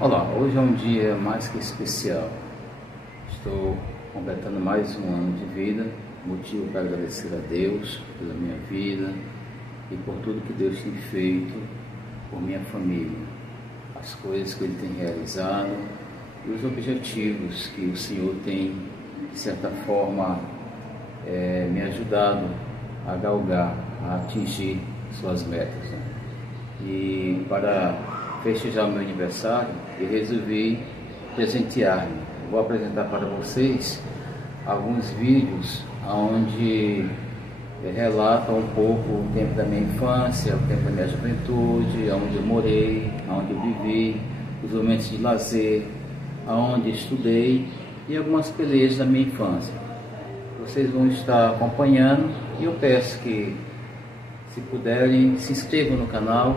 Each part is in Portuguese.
Olá, hoje é um dia mais que especial. Estou completando mais um ano de vida, motivo para agradecer a Deus pela minha vida e por tudo que Deus tem feito por minha família, as coisas que Ele tem realizado e os objetivos que o Senhor tem, de certa forma, me ajudado a galgar, a atingir suas metas. E para festejar o meu aniversário, eu resolvi presentear-me. Vou apresentar para vocês alguns vídeos onde relatam um pouco o tempo da minha infância, o tempo da minha juventude, onde eu morei, onde eu vivi, os momentos de lazer, onde estudei e algumas pelejas da minha infância. Vocês vão estar acompanhando e eu peço que, se puderem, se inscrevam no canal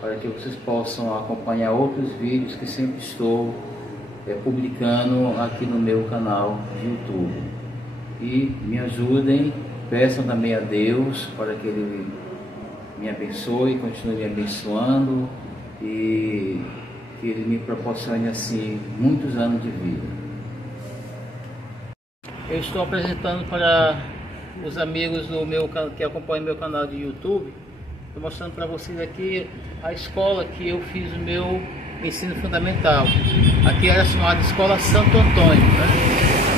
para que vocês possam acompanhar outros vídeos que sempre estou publicando aqui no meu canal de YouTube. E me ajudem, peçam também a Deus para que Ele me abençoe, continue me abençoando e que Ele me proporcione assim muitos anos de vida. Eu estou apresentando para os amigos que acompanham meu canal de YouTube. Estou mostrando para vocês aqui a escola que eu fiz o meu ensino fundamental. Aqui era chamada Escola Santo Antônio, né?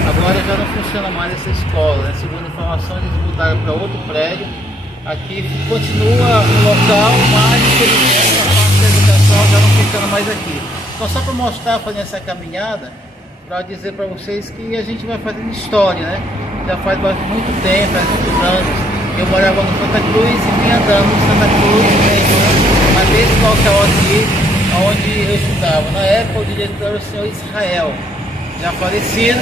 Agora já não funciona mais essa escola, né? Segundo informações, eles mudaram para outro prédio. Aqui continua o local, mas infelizmente a parte da educação já não funciona mais aqui. Então, só para mostrar, fazendo essa caminhada, para dizer para vocês que a gente vai fazendo história, né? Já faz muito tempo, faz muitos anos. Eu morava no Santa Cruz e vinha andando no Santa Cruz, mas nesse local aqui, onde eu estudava. Na época, o diretor era o senhor Israel, já falecido,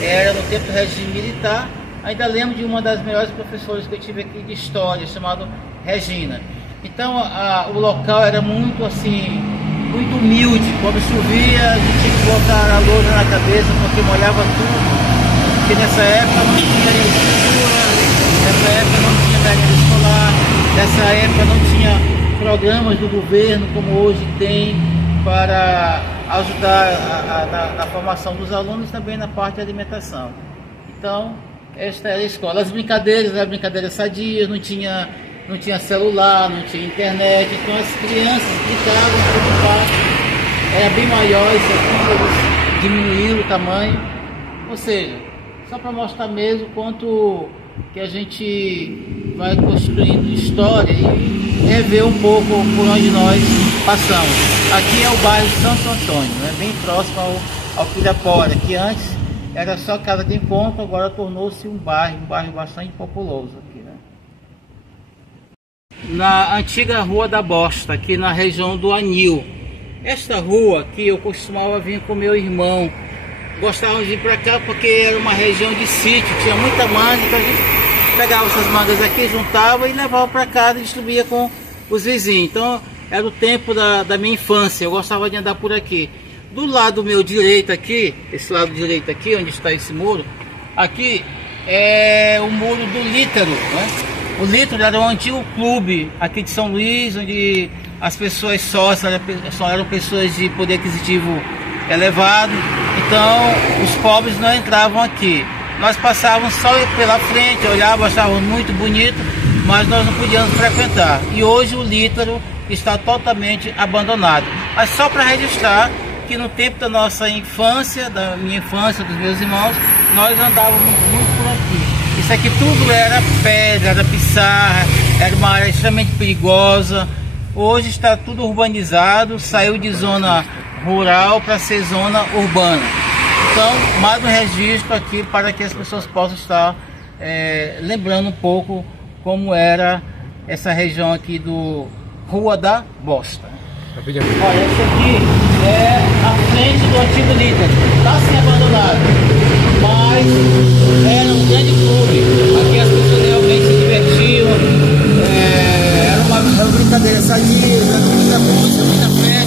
era no tempo do regime militar. Ainda lembro de uma das melhores professoras que eu tive aqui de história, chamada Regina. Então, o local era muito assim, muito humilde. Quando chovia, a gente tinha que botar a lousa na cabeça, porque molhava tudo. Porque nessa época não tinha agricultura, nessa época não tinha merenda escolar, nessa época não tinha programas do governo como hoje tem para ajudar na formação dos alunos e também na parte de alimentação. Então, esta era a escola. As brincadeiras eram brincadeiras sadias, não tinha celular, não tinha internet, então as crianças brincavam muito fácil. Era bem maior isso aqui, eles diminuíram o tamanho. Ou seja, só para mostrar mesmo quanto que a gente vai construindo história e rever um pouco por onde nós passamos. Aqui é o bairro Santo Antônio, né? Bem próximo ao Pirapora, que antes era só casa de encontro, agora tornou-se um bairro bastante populoso aqui, né? Na antiga Rua da Bosta, aqui na região do Anil. Esta rua aqui eu costumava vir com meu irmão. Gostávamos de ir para cá porque era uma região de sítio, tinha muita manga, então a gente pegava essas mangas aqui, juntava e levava para casa e distribuía com os vizinhos. Então era o tempo da minha infância, eu gostava de andar por aqui. Do lado meu direito aqui, esse lado direito aqui, onde está esse muro, aqui é o muro do Lítero, né? O Lítero era um antigo clube aqui de São Luís, onde as pessoas sócias só eram pessoas de poder aquisitivo elevado, então os pobres não entravam aqui. Nós passávamos só pela frente, olhávamos, achávamos muito bonito, mas nós não podíamos frequentar. E hoje o Lítero está totalmente abandonado. Mas só para registrar que no tempo da nossa infância, da minha infância, dos meus irmãos, nós andávamos muito por aqui. Isso aqui tudo era pedra, era pissarra, era uma área extremamente perigosa. Hoje está tudo urbanizado, saiu de zona rural para ser zona urbana. Então, mais um registro aqui para que as pessoas possam estar lembrando um pouco como era essa região aqui do Rua da Bosta. Olha, esse aqui é a frente do antigo Lítero, está assim abandonado, mas era um grande clube, aqui as pessoas realmente se divertiam, era uma brincadeira sadia, era muita música, muita festa.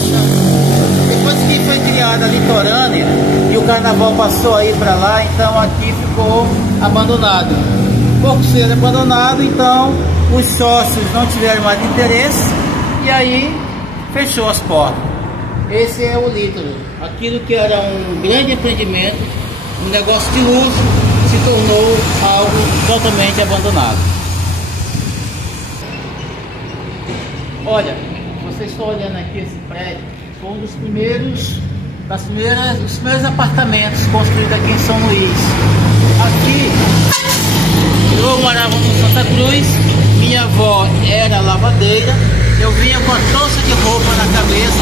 Depois que foi criada a litorânea e o carnaval passou aí para lá, então aqui ficou abandonado. Pouco ser abandonado, então os sócios não tiveram mais interesse e aí fechou as portas. Esse é o Lítero. Aquilo que era um grande empreendimento, um negócio de luxo, se tornou algo totalmente abandonado. Olha, vocês estão olhando aqui esse prédio, foi um dos primeiros apartamentos construídos aqui em São Luís. Aqui eu morava no Santa Cruz, minha avó era lavadeira, eu vinha com a trouxa de roupa na cabeça,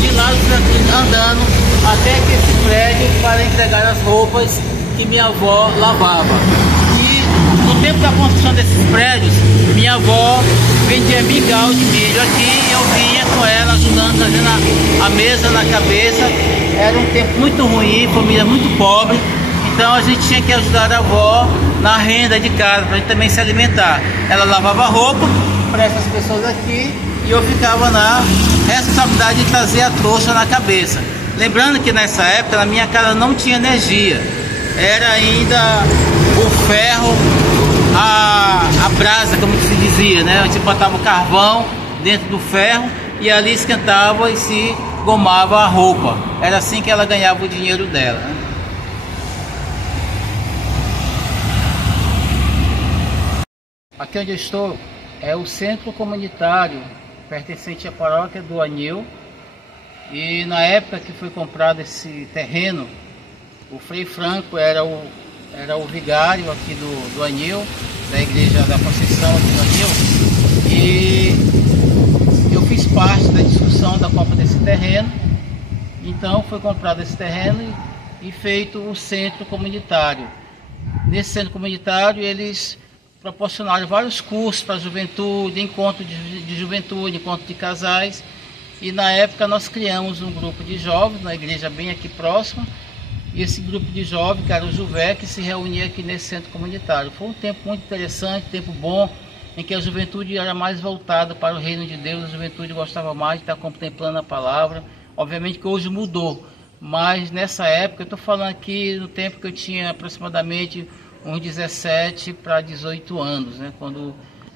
de lá andando até que esse prédio para entregar as roupas que minha avó lavava. E no tempo da construção desses prédios, minha avó vendia mingau de milho aqui e eu vinha com ela ajudando, fazendo a mesa na cabeça. Era um tempo muito ruim, família muito pobre, então a gente tinha que ajudar a avó na renda de casa, para a gente também se alimentar. Ela lavava roupa para essas pessoas aqui e eu ficava na responsabilidade de trazer a trouxa na cabeça. Lembrando que nessa época na minha casa não tinha energia, era ainda o ferro, a brasa, como se dizia, né? A gente botava o carvão dentro do ferro e ali esquentava e se gomava a roupa. Era assim que ela ganhava o dinheiro dela, né? Aqui onde eu estou é o centro comunitário pertencente à paróquia do Anil. E na época que foi comprado esse terreno, o Frei Franco era o vigário aqui do Anil, da igreja da Conceição aqui do Anil. E eu fiz parte da discussão da compra desse terreno. Então foi comprado esse terreno e feito o centro comunitário. Nesse centro comunitário eles proporcionaram vários cursos para a juventude, encontro de juventude, encontro de casais. E na época nós criamos um grupo de jovens na igreja bem aqui próxima. E esse grupo de jovens, que era o Juvé, que se reunia aqui nesse centro comunitário. Foi um tempo muito interessante, tempo bom, em que a juventude era mais voltada para o reino de Deus. A juventude gostava mais de estar contemplando a palavra. Obviamente que hoje mudou, mas nessa época, eu estou falando aqui no tempo que eu tinha aproximadamente uns 17 para 18 anos, né, quando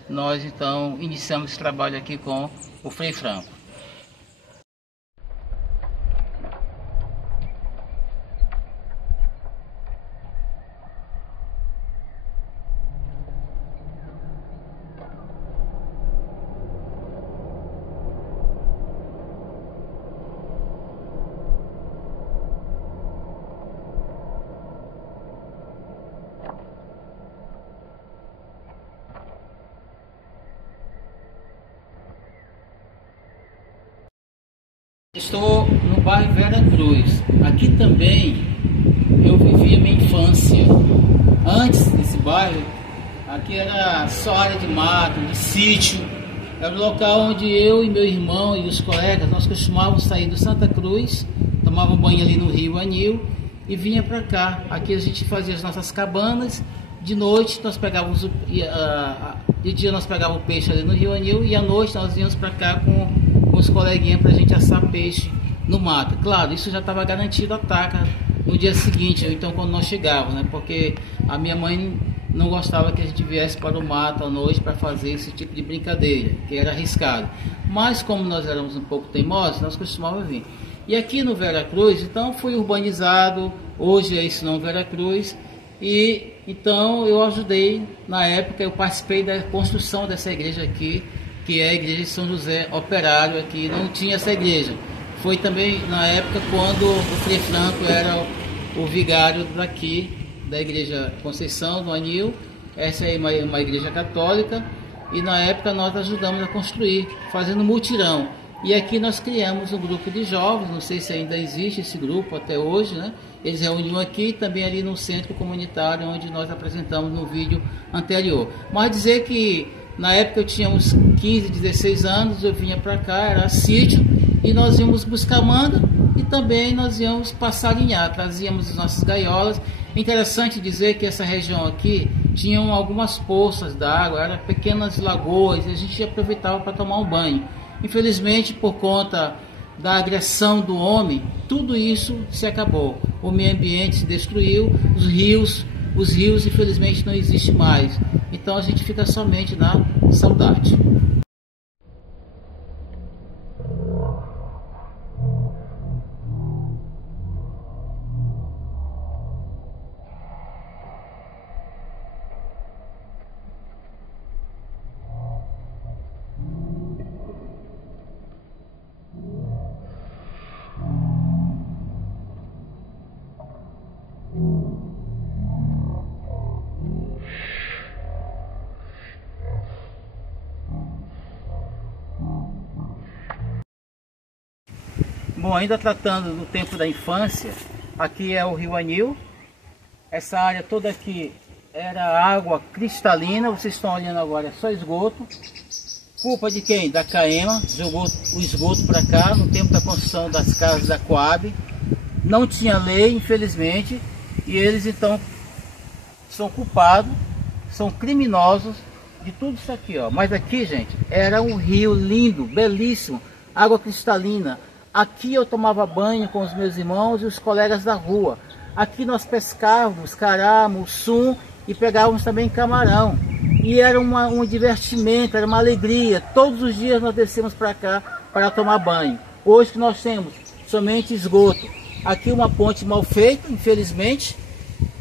nós então iniciamos esse trabalho aqui com o Frei Franco. Estou no bairro Vera Cruz. Aqui também eu vivi a minha infância. Antes desse bairro, aqui era só área de mato, de sítio. Era o local onde eu e meu irmão e os colegas, nós costumávamos sair do Santa Cruz, tomavam banho ali no rio Anil e vinha para cá. Aqui a gente fazia as nossas cabanas. De noite nós pegávamos de dia nós pegávamos o peixe ali no rio Anil e à noite nós íamos para cá com os coleguinhas para a gente assar peixe no mato. Claro, isso já estava garantido a taca no dia seguinte, ou então quando nós chegávamos, né? Porque a minha mãe não gostava que a gente viesse para o mato à noite para fazer esse tipo de brincadeira, que era arriscado. Mas como nós éramos um pouco teimosos, nós costumávamos vir. E aqui no Vera Cruz, então foi urbanizado, hoje é esse nome Vera Cruz, e então eu ajudei, na época eu participei da construção dessa igreja aqui, que é a igreja de São José Operário. Aqui não tinha essa igreja. Foi também na época quando o Frei Franco era o vigário daqui, da igreja Conceição do Anil. Essa é uma igreja católica e na época nós ajudamos a construir, fazendo mutirão. E aqui nós criamos um grupo de jovens, não sei se ainda existe esse grupo até hoje, né? Eles reuniam aqui também ali no centro comunitário, onde nós apresentamos no vídeo anterior. Mas dizer que na época eu tinha uns 15, 16 anos, eu vinha para cá, era sítio, e nós íamos buscar manga e também nós íamos passarinhar, trazíamos as nossas gaiolas. Interessante dizer que essa região aqui tinham algumas poças d'água, eram pequenas lagoas, e a gente aproveitava para tomar um banho. Infelizmente, por conta da agressão do homem, tudo isso se acabou. O meio ambiente se destruiu, os rios infelizmente não existem mais. Então a gente fica somente na saudade. Bom, ainda tratando do tempo da infância, aqui é o Rio Anil. Essa área toda aqui era água cristalina, vocês estão olhando agora, é só esgoto. Culpa de quem? Da Caema, jogou o esgoto para cá no tempo da construção das casas da Coab. Não tinha lei, infelizmente, e eles então são culpados, são criminosos de tudo isso aqui, ó. Mas aqui, gente, era um rio lindo, belíssimo, água cristalina. Aqui eu tomava banho com os meus irmãos e os colegas da rua. Aqui nós pescávamos cará, mussum e pegávamos também camarão. E era um divertimento, era uma alegria. Todos os dias nós descemos para cá para tomar banho. Hoje que nós temos somente esgoto. Aqui uma ponte mal feita, infelizmente.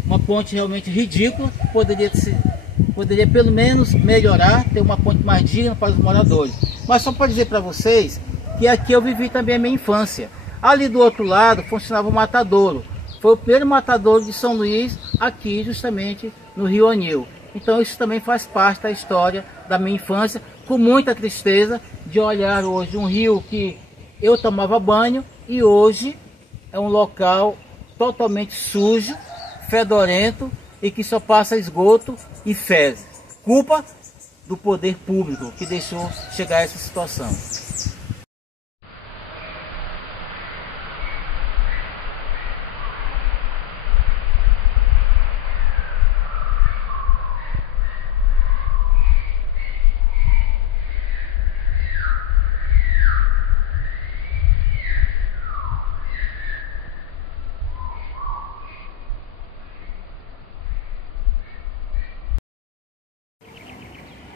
Uma ponte realmente ridícula. Poderia pelo menos melhorar, ter uma ponte mais digna para os moradores. Mas só para dizer para vocês que aqui eu vivi também a minha infância. Ali do outro lado funcionava o matadouro. Foi o primeiro matadouro de São Luís, aqui justamente no Rio Anil. Então isso também faz parte da história da minha infância, com muita tristeza de olhar hoje um rio que eu tomava banho e hoje é um local totalmente sujo, fedorento e que só passa esgoto e fezes. Culpa do poder público que deixou chegar a essa situação.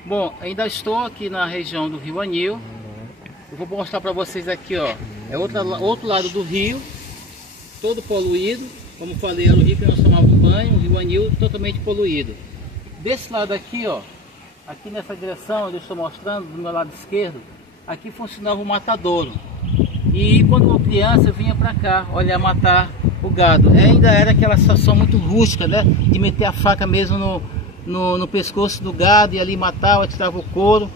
Bom, ainda estou aqui na região do Rio Anil. Eu vou mostrar para vocês aqui, ó. É outro lado do rio, todo poluído. Como falei, era o rio que nós tomávamos banho, o Rio Anil totalmente poluído. Desse lado aqui, ó, aqui nessa direção onde eu estou mostrando, do meu lado esquerdo, aqui funcionava o matadouro. E quando eu era criança eu vinha para cá olhar matar o gado. Ainda era aquela situação muito rústica, né? De meter a faca mesmo no pescoço do gado e ali matava, tirava o couro.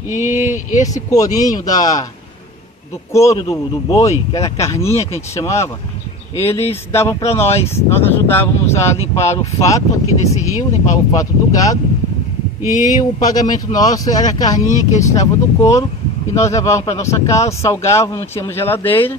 E esse corinho do couro do boi, que era a carninha que a gente chamava, eles davam para nós. Nós ajudávamos a limpar o fato aqui nesse rio, limpar o fato do gado. E o pagamento nosso era a carninha que eles tiravam do couro e nós levávamos para nossa casa, salgávamos, não tínhamos geladeira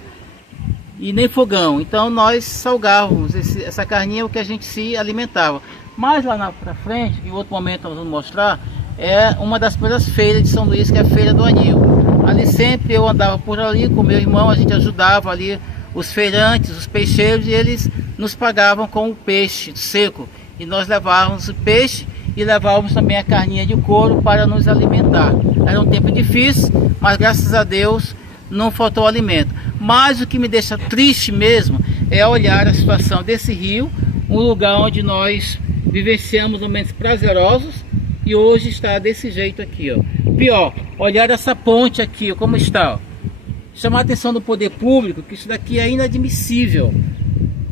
e nem fogão. Então nós salgávamos essa carninha, o que a gente se alimentava. Mas lá para frente, em outro momento nós vamos mostrar, é uma das primeiras feiras de São Luís, que é a Feira do Anil. Ali sempre eu andava por ali com meu irmão, a gente ajudava ali os feirantes, os peixeiros, e eles nos pagavam com o peixe seco. E nós levávamos o peixe e levávamos também a carninha de couro para nos alimentar. Era um tempo difícil, mas graças a Deus não faltou alimento. Mas o que me deixa triste mesmo é olhar a situação desse rio, um lugar onde nós vivenciamos momentos prazerosos e hoje está desse jeito aqui, ó. Pior, olhar essa ponte aqui, ó, como está, ó. Chamar a atenção do poder público que isso daqui é inadmissível.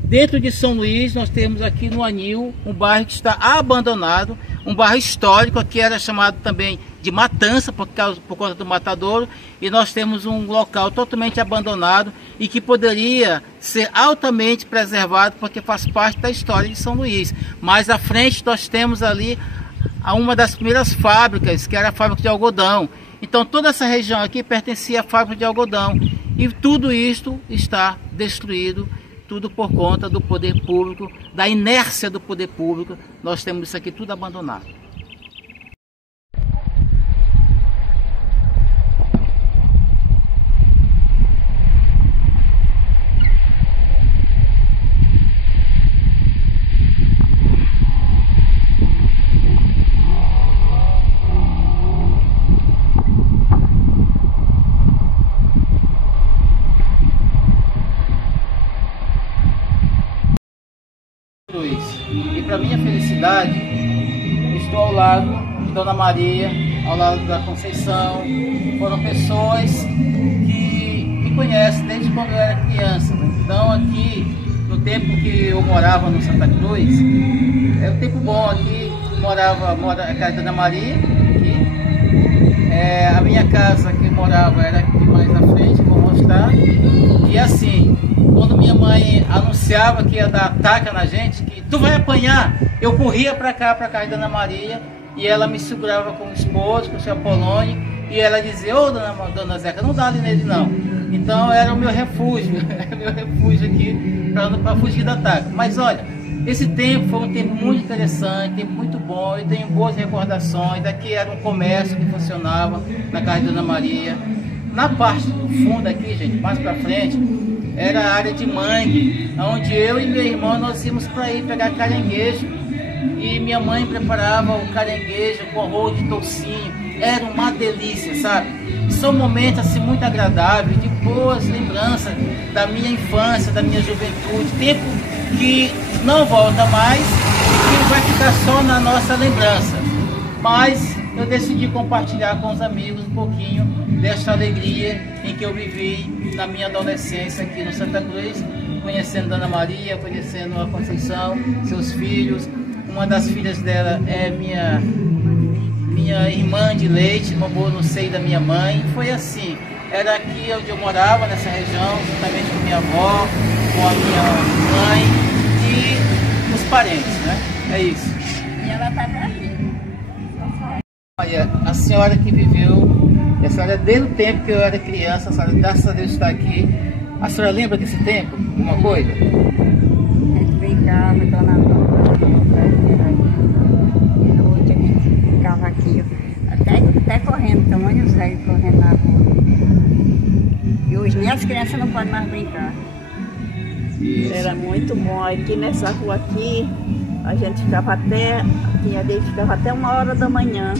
Dentro de São Luís nós temos aqui no Anil um bairro que está abandonado, um bairro histórico, aqui era chamado também de Matança por conta do matadouro, e nós temos um local totalmente abandonado e que poderia ser altamente preservado porque faz parte da história de São Luís. Mais à frente nós temos ali uma das primeiras fábricas, que era a fábrica de algodão. Então toda essa região aqui pertencia à fábrica de algodão e tudo isto está destruído. Tudo por conta do poder público, da inércia do poder público. Nós temos isso aqui tudo abandonado. E para minha felicidade, estou ao lado de Dona Maria, ao lado da Conceição. Foram pessoas que me conhecem desde quando eu era criança. Então aqui, no tempo que eu morava no Santa Cruz, é um tempo bom aqui, mora a casa da Dona Maria, aqui. A minha casa que eu morava era aqui mais à frente, como tá? E assim, quando minha mãe anunciava que ia dar taca na gente, que tu vai apanhar, eu corria pra cá, pra casa da Dona Maria, e ela me segurava com o esposo, com o seu Apolônio, e ela dizia, ô dona Zeca, não dá ali nele não. Então era o meu refúgio, era o meu refúgio aqui para fugir da taca. Mas olha, esse tempo foi um tempo muito interessante, tempo muito bom, eu tenho boas recordações. Daqui era um comércio que funcionava na casa da Dona Maria. Na parte do fundo aqui, gente, mais para frente, era a área de mangue, onde eu e meu irmão nós íamos para ir pegar caranguejo. E minha mãe preparava o caranguejo com arroz de toucinho. Era uma delícia, sabe? São momentos assim muito agradáveis, de boas lembranças da minha infância, da minha juventude, tempo que não volta mais e que vai ficar só na nossa lembrança. Mas eu decidi compartilhar com os amigos um pouquinho desta alegria em que eu vivi na minha adolescência aqui no Santa Cruz, conhecendo Dona Maria, conhecendo a Conceição, seus filhos. Uma das filhas dela é minha irmã de leite, mamou no seio da minha mãe. Foi assim, era aqui onde eu morava, nessa região, juntamente com minha avó, com a minha mãe e os parentes, né? É isso. E ela tá pra mim. Olha, a senhora que viveu, a senhora desde o tempo que eu era criança, a senhora, graças a Deus, está aqui. A senhora lembra desse tempo? Alguma coisa? A gente brincava, dona Antônia, hoje a gente ficava aqui, até correndo, tamanho velho correndo na rua. E hoje nem as crianças não podem mais brincar. Isso. Era muito bom. Aqui nessa rua aqui, a gente ficava até 1h da manhã.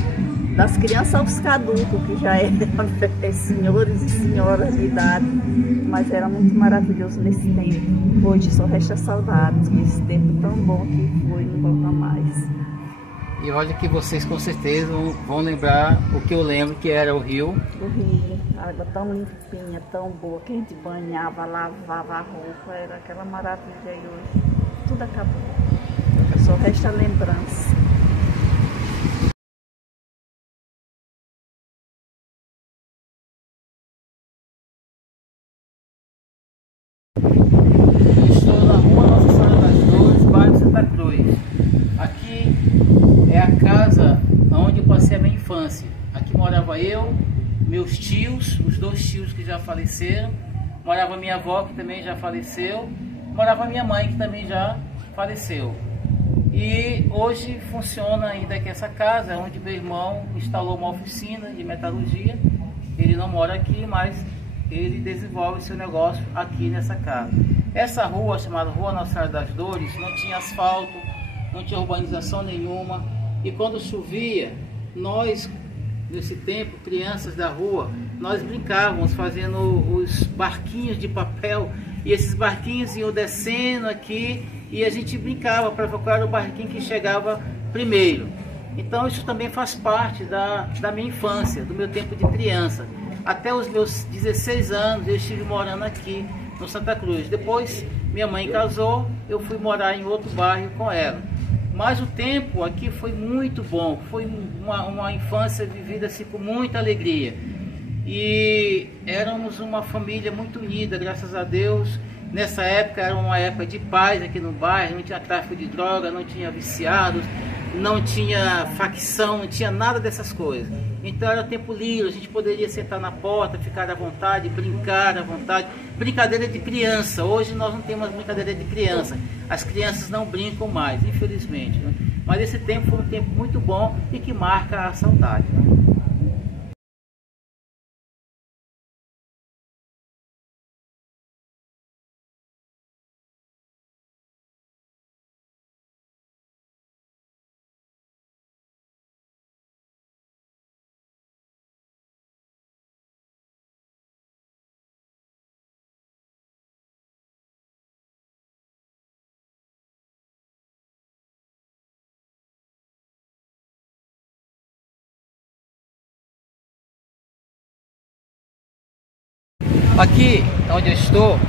Das crianças aos caducos, que já eram senhores e senhoras de idade. Mas era muito maravilhoso nesse tempo. Hoje só resta saudades desse tempo tão bom que foi, não volta mais. E olha que vocês com certeza vão lembrar o que eu lembro, que era o rio. O rio, água tão limpinha, tão boa, que a gente banhava, lavava a roupa, era aquela maravilha. E hoje tudo acabou. Só resta lembrança. Estou na rua Nossa Senhora das Dores, bairro Santa Cruz. Aqui é a casa onde eu passei a minha infância. Aqui morava eu, meus tios, os 2 tios que já faleceram, morava minha avó, que também já faleceu, morava minha mãe, que também já faleceu. E hoje funciona ainda aqui essa casa, onde meu irmão instalou uma oficina de metalurgia. Ele não mora aqui, mas ele desenvolve seu negócio aqui nessa casa. Essa rua, chamada Rua Nossa Senhora das Dores, não tinha asfalto, não tinha urbanização nenhuma. E quando chovia, nós, nesse tempo, crianças da rua, nós brincávamos fazendo os barquinhos de papel. E esses barquinhos iam descendo aqui e a gente brincava para procurar o barquinho que chegava primeiro. Então isso também faz parte da minha infância, do meu tempo de criança. Até os meus 16 anos eu estive morando aqui no Santa Cruz. Depois minha mãe casou, eu fui morar em outro bairro com ela. Mas o tempo aqui foi muito bom, foi uma infância vivida assim com muita alegria. E éramos uma família muito unida, graças a Deus. Nessa época era uma época de paz aqui no bairro, não tinha tráfico de droga, não tinha viciados, não tinha facção, não tinha nada dessas coisas. Então era tempo livre, a gente poderia sentar na porta, ficar à vontade, brincar à vontade. Brincadeira de criança, hoje nós não temos brincadeira de criança, as crianças não brincam mais, infelizmente, né? Mas esse tempo foi um tempo muito bom e que marca a saudade, né? Aqui onde eu estou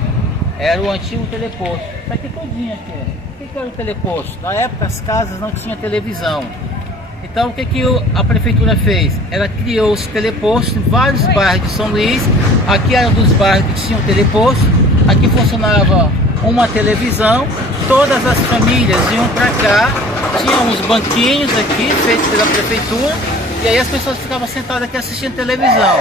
era o antigo teleposto. Isso aqui todinho aqui. O que era o teleposto? Na época as casas não tinham televisão. Então o que a prefeitura fez? Ela criou os telepostos em vários bairros de São Luís Aqui era um dos bairros que tinha um teleposto. Aqui funcionava uma televisão. Todas as famílias iam para cá. Tinha uns banquinhos aqui feitos pela prefeitura. E aí as pessoas ficavam sentadas aqui assistindo televisão.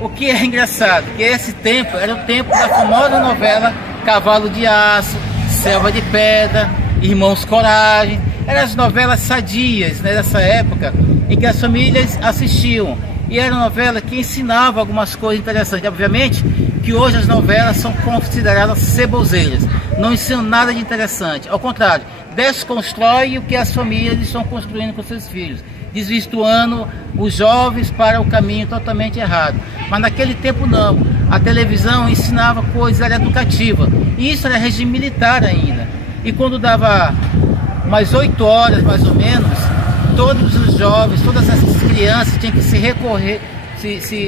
O que é engraçado, que esse tempo era o tempo da famosa novela Cavalo de Aço, Selva de Pedra, Irmãos Coragem. Eram as novelas sadias, né, dessa época, em que as famílias assistiam. E era uma novela que ensinava algumas coisas interessantes. Obviamente que hoje as novelas são consideradas ceboseiras, não ensinam nada de interessante. Ao contrário, desconstrói o que as famílias estão construindo com seus filhos, desvirtuando os jovens para o caminho totalmente errado. Mas naquele tempo não. A televisão ensinava coisas, era educativa. E isso era regime militar ainda. E quando dava umas 8 horas mais ou menos, todos os jovens, todas essas crianças tinham que se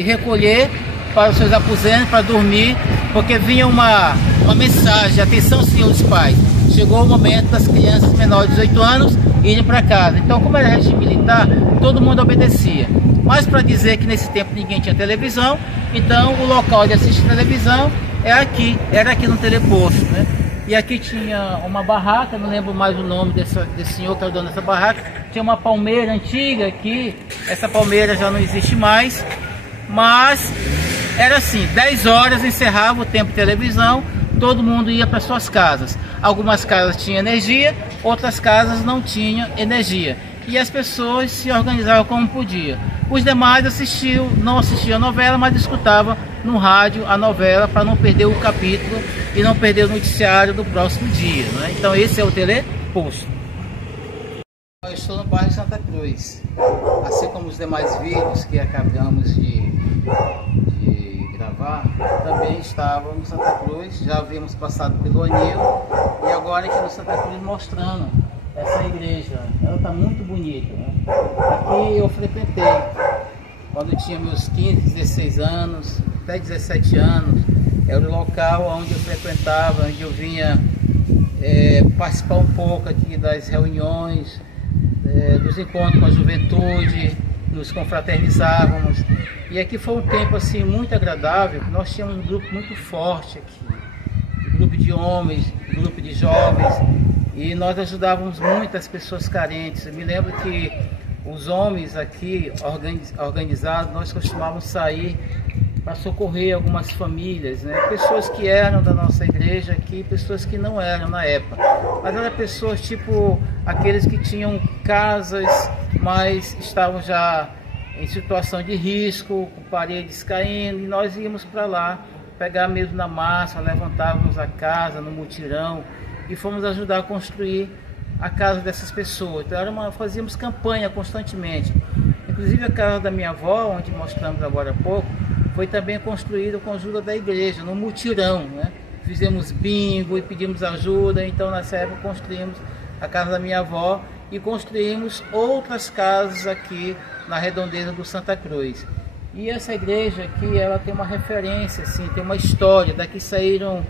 recolher para os seus aposentos, para dormir, porque vinha uma mensagem: atenção, senhores pais, chegou o momento das crianças menores de 18 anos irem para casa. Então, como era regime militar, todo mundo obedecia. Mas para dizer que nesse tempo ninguém tinha televisão, então o local de assistir televisão era aqui no teleposto, né? E aqui tinha uma barraca, não lembro mais o nome desse senhor que era dono dessa barraca. Tinha uma palmeira antiga aqui, essa palmeira já não existe mais, mas era assim, 10 horas encerrava o tempo de televisão, todo mundo ia para suas casas. Algumas casas tinham energia, outras casas não tinham energia. E as pessoas se organizavam como podiam. Os demais não assistiam a novela, mas escutavam no rádio a novela para não perder o capítulo e não perder o noticiário do próximo dia, né? Então esse é o teleposto. Eu estou no bairro Santa Cruz, assim como os demais vídeos que acabamos de gravar, também estávamos no Santa Cruz, já havíamos passado pelo Anil e agora aqui no Santa Cruz mostrando essa igreja. Ela está muito bonita, né? Aqui eu frequentei quando eu tinha meus 15, 16 anos, até 17 anos. Era o local onde eu frequentava, onde eu vinha participar um pouco aqui das reuniões, dos encontros com a juventude, nos confraternizávamos. E aqui foi um tempo assim muito agradável. Nós tínhamos um grupo muito forte aqui, um grupo de homens, um grupo de jovens, e nós ajudávamos muitas pessoas carentes. Eu me lembro que os homens aqui organizados, nós costumávamos sair para socorrer algumas famílias, né? Pessoas que eram da nossa igreja aqui, pessoas que não eram na época, mas eram pessoas tipo aqueles que tinham casas, mas estavam já em situação de risco, com paredes caindo, e nós íamos para lá, pegar mesmo na massa, levantávamos a casa no mutirão e fomos ajudar a construir a casa dessas pessoas. Então fazíamos campanha constantemente. Inclusive a casa da minha avó, onde mostramos agora há pouco, foi também construída com a ajuda da igreja, no mutirão, né? Fizemos bingo e pedimos ajuda. Então nessa época construímos a casa da minha avó e construímos outras casas aqui na redondeza do Santa Cruz. E essa igreja aqui, ela tem uma referência, assim, tem uma história. Daqui saíram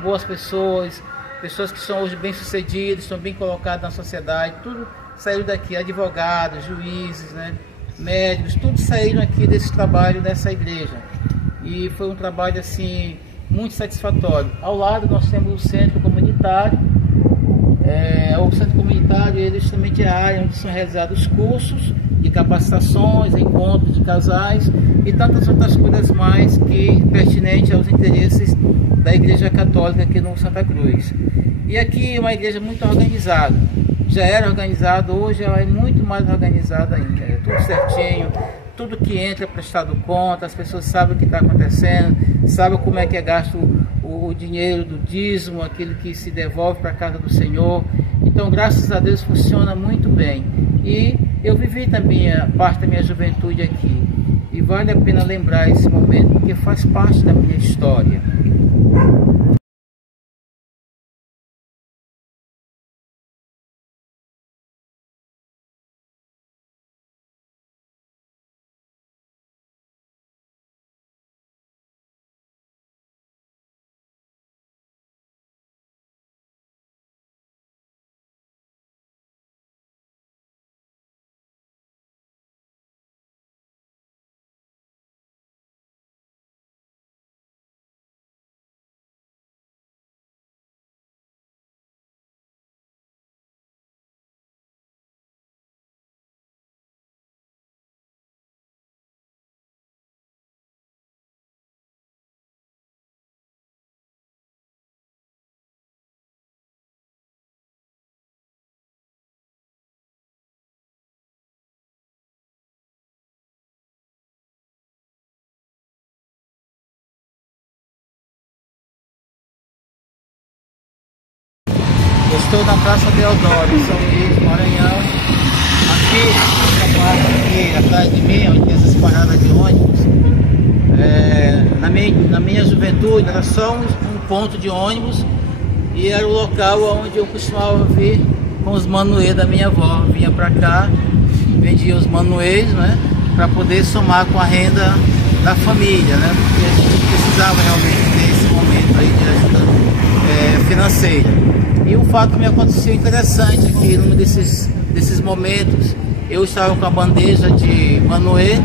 boas pessoas, pessoas que são hoje bem-sucedidas, estão bem colocadas na sociedade, tudo saiu daqui, advogados, juízes, né, médicos, tudo saíram aqui desse trabalho dessa igreja. E foi um trabalho assim muito satisfatório. Ao lado nós temos o centro comunitário. O centro comunitário ele justamente é a área onde são realizados cursos de capacitações, encontros de casais e tantas outras coisas mais que pertinentes aos interesses da Igreja Católica aqui no Santa Cruz. E aqui é uma igreja muito organizada. Já era organizada, hoje ela é muito mais organizada ainda. É tudo certinho, tudo que entra é prestado conta, as pessoas sabem o que está acontecendo, sabem como é que é gasto o dinheiro do dízimo, aquele que se devolve para a casa do Senhor. Então, graças a Deus, funciona muito bem. E eu vivi também a parte da minha juventude aqui. E vale a pena lembrar esse momento, porque faz parte da minha história. Estou na Praça Deodoro, São Luís, Maranhão. Aqui, essa parte aqui atrás de mim, onde tem essas paradas de ônibus, na minha juventude era só um ponto de ônibus e era o local onde eu costumava vir com os manuês da minha avó. Vinha para cá, vendia os manuês, né, para poder somar com a renda da família, né, porque a gente precisava realmente ter esse momento aí de ajuda financeira. E um fato que me aconteceu interessante aqui, num desses momentos, eu estava com a bandeja de manuê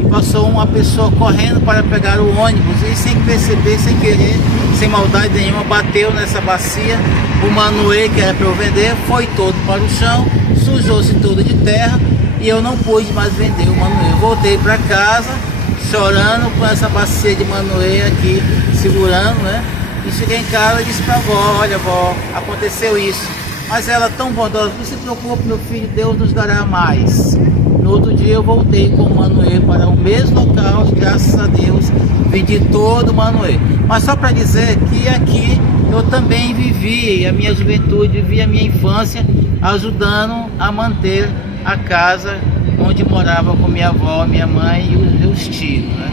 e passou uma pessoa correndo para pegar o ônibus e sem perceber, sem querer, sem maldade nenhuma, bateu nessa bacia. O manuê que era para eu vender foi todo para o chão, sujou-se todo de terra e eu não pude mais vender o manuê. Eu voltei para casa chorando com essa bacia de manuê aqui segurando, né? E cheguei em casa e disse para a avó: olha, vó, aconteceu isso. Mas ela tão bondosa: não se preocupe, meu filho, Deus nos dará mais. No outro dia eu voltei com o manuê para o mesmo local e graças a Deus vendi todo o manuê. Mas só para dizer que aqui eu também vivi a minha juventude, vivi a minha infância ajudando a manter a casa onde morava com minha avó, minha mãe e os meus tios, né?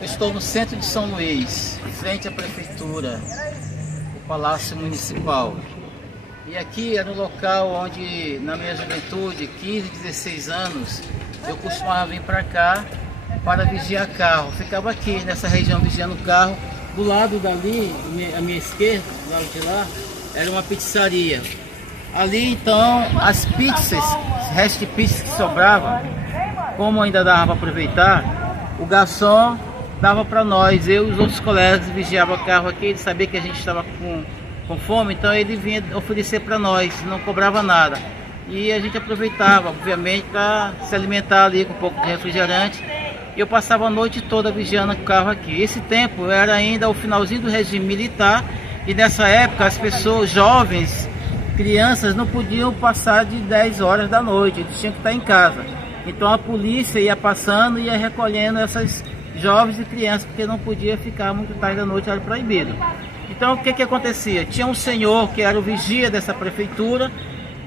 Eu estou no centro de São Luís, em frente à prefeitura, o Palácio Municipal. E aqui era o local onde, na minha juventude, 15, 16 anos, eu costumava vir para cá para vigiar carro. Ficava aqui nessa região vigiando carro. Do lado dali, à minha esquerda, do lado de lá, era uma pizzaria. Ali então, as pizzas, resto de pizzas que sobravam, como ainda dava para aproveitar, o garçom dava para nós. Eu e os outros colegas vigiavam o carro aqui, ele sabia que a gente estava com fome, então ele vinha oferecer para nós, não cobrava nada. E a gente aproveitava, obviamente, para se alimentar ali com um pouco de refrigerante. E eu passava a noite toda vigiando o carro aqui. Esse tempo era ainda o finalzinho do regime militar e nessa época as pessoas jovens, crianças, não podiam passar de 10 horas da noite, eles tinham que estar em casa. Então a polícia ia passando e ia recolhendo essas jovens e crianças, porque não podia ficar muito tarde da noite, era proibido. Então o que acontecia? Tinha um senhor que era o vigia dessa prefeitura.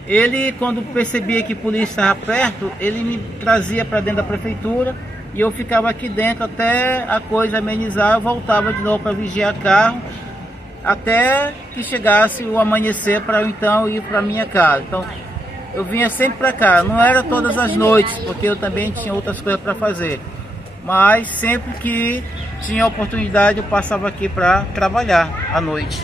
Ele, quando percebia que a polícia estava perto, ele me trazia para dentro da prefeitura e eu ficava aqui dentro até a coisa amenizar. Eu voltava de novo para vigiar carro até que chegasse o amanhecer para eu então ir para minha casa. Então eu vinha sempre para cá, não era todas as noites, porque eu também tinha outras coisas para fazer. Mas sempre que tinha oportunidade eu passava aqui para trabalhar à noite.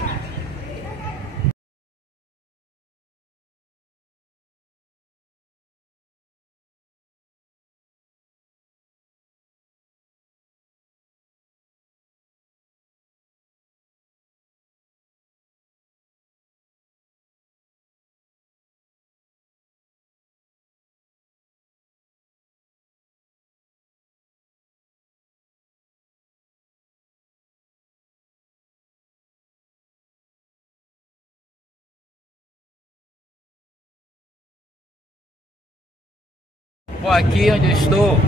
Bom, aqui onde eu estou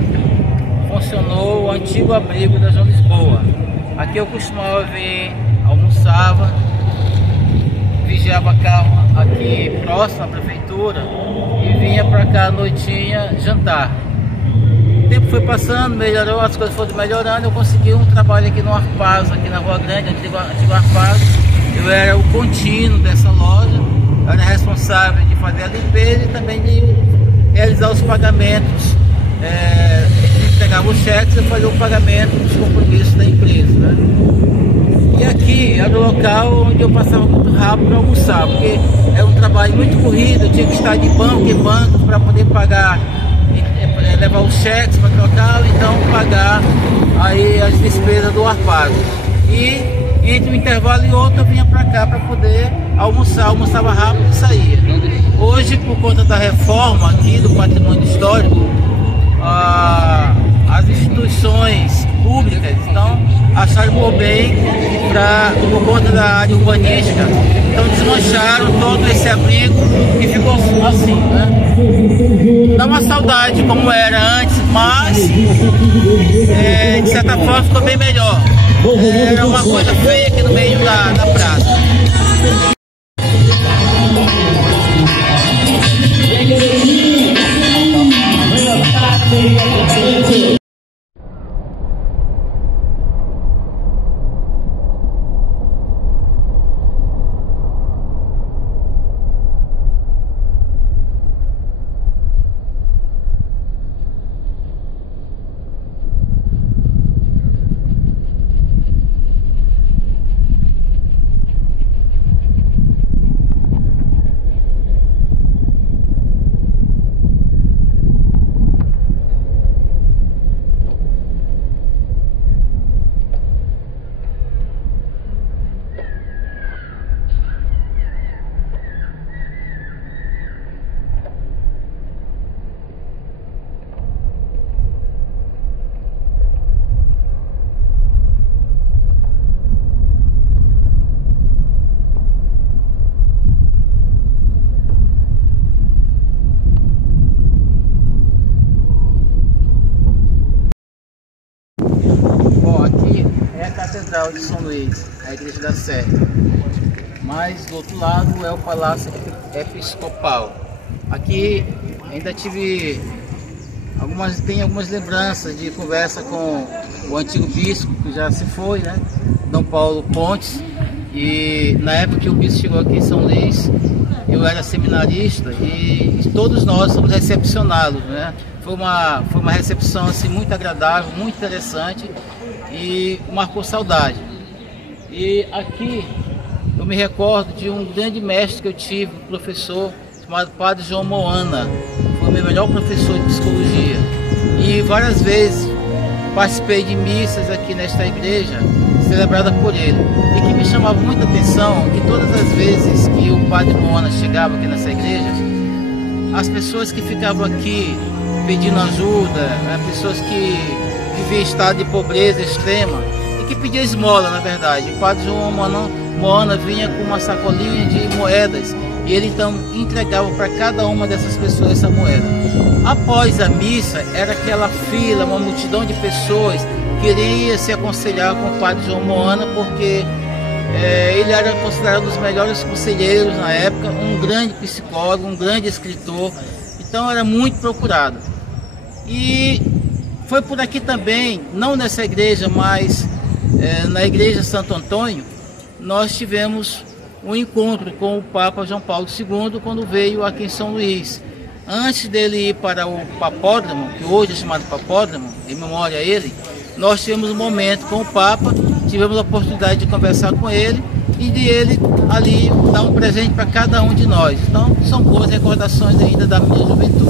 funcionou o antigo abrigo da João Lisboa. Aqui eu costumava vir, almoçava, vigiava carro aqui próximo à prefeitura e vinha para cá à noitinha jantar. O tempo foi passando, melhorou, as coisas foram melhorando. Eu consegui um trabalho aqui no Arpazo, aqui na Rua Grande, antigo Arpazo. Eu era o contínuo dessa loja, eu era responsável de fazer a limpeza e também de realizar os pagamentos. A gente pegava os cheques e fazia o pagamento dos compromissos da empresa, né? E aqui era o local onde eu passava muito rápido para almoçar, porque era um trabalho muito corrido, eu tinha que estar de banco em banco para poder pagar levar os cheques para trocá-lo, então pagar aí as despesas do arpago. E entre um intervalo e outro eu vinha para cá para poder almoçar, almoçava rápido e saía. Hoje, por conta da reforma aqui do patrimônio histórico, as instituições públicas acharam por bem, por conta da área urbanística, então desmancharam todo esse abrigo e ficou assim, né? Dá uma saudade como era antes, mas de certa forma ficou bem melhor. Era uma coisa feia aqui no meio da praça. Bom, aqui é a Catedral de São Luís, a Igreja da Sé. Mas do outro lado é o Palácio Episcopal. Aqui ainda tive algumas lembranças de conversa com o antigo bispo, que já se foi, né? Dom Paulo Pontes. E na época que o bispo chegou aqui em São Luís, eu era seminarista e todos nós fomos recepcionados, né? Foi uma recepção assim, muito agradável, muito interessante e marcou saudade. E aqui eu me recordo de um grande mestre que eu tive, um professor chamado Padre João Moana. Foi o meu melhor professor de psicologia. E várias vezes participei de missas aqui nesta igreja, celebrada por ele. E que me chamava muita atenção que todas as vezes que o Padre Moana chegava aqui nessa igreja, as pessoas que ficavam aqui pedindo ajuda, né, pessoas que viviam em estado de pobreza extrema e que pediam esmola, na verdade. O Padre João Moana vinha com uma sacolinha de moedas e ele então entregava para cada uma dessas pessoas essa moeda. Após a missa, era aquela fila, uma multidão de pessoas que queria se aconselhar com o Padre João Moana, porque ele era considerado um dos melhores conselheiros na época, um grande psicólogo, um grande escritor, então era muito procurado. E foi por aqui também, não nessa igreja, mas na igreja Santo Antônio, nós tivemos um encontro com o Papa João Paulo II quando veio aqui em São Luís. Antes dele ir para o Papódromo, que hoje é chamado Papódromo, em memória a ele, nós tivemos um momento com o Papa, tivemos a oportunidade de conversar com ele e de ele ali dar um presente para cada um de nós. Então são boas recordações ainda da minha juventude.